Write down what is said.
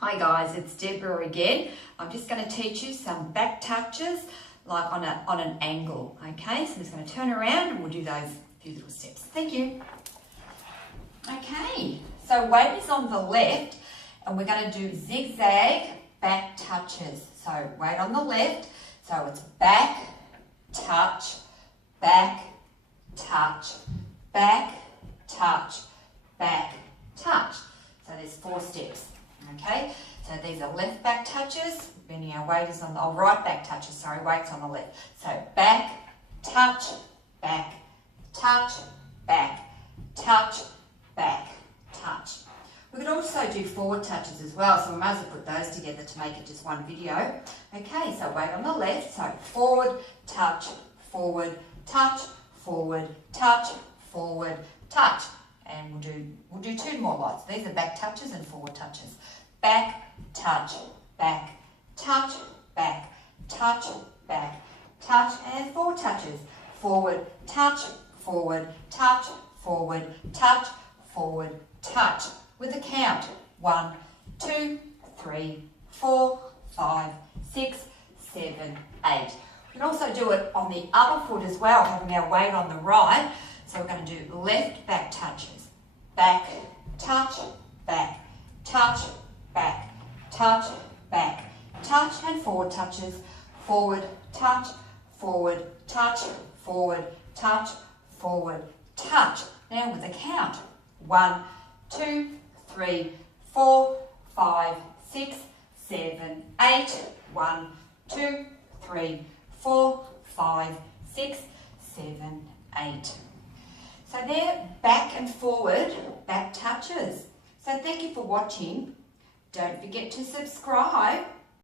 Hi guys, it's Debra again. I'm just going to teach you some back touches like on an angle, okay? So I'm just going to turn around and we'll do those few little steps. Thank you. Okay, so weight is on the left and we're going to do zigzag back touches. So weight on the left, so it's back, touch, back, touch, back, touch, back, touch. So there's 4 steps. Okay, so these are left back touches, meaning our weight is on the, right back touches, sorry, weight's on the left. So back, touch, back, touch, back, touch, back, touch. We could also do forward touches as well, so we might as well put those together to make it just one video. Okay, so weight on the left, so forward, touch, forward, touch, forward, touch, forward, touch. And we'll do 2 more lots. These are back touches and forward touches. Back, touch, back, touch, back, touch, back, touch, and 4 touches. Forward, touch, forward, touch, forward, touch, forward, touch. With a count. 1, 2, 3, 4, 5, 6, 7, 8. We can also do it on the other foot as well, having our weight on the right. So we're going to do left back touches. Back, touch, back, touch, back, touch, back, touch, and forward touches. Forward, touch, forward, touch, forward, touch, forward, touch. Now with a count. 1, 2, 3, 4, 5, 6, 7, 8. 1, 2, 3, 4, 5, 6, 7, 8. So they're back and forward back touches. So thank you for watching. Don't forget to subscribe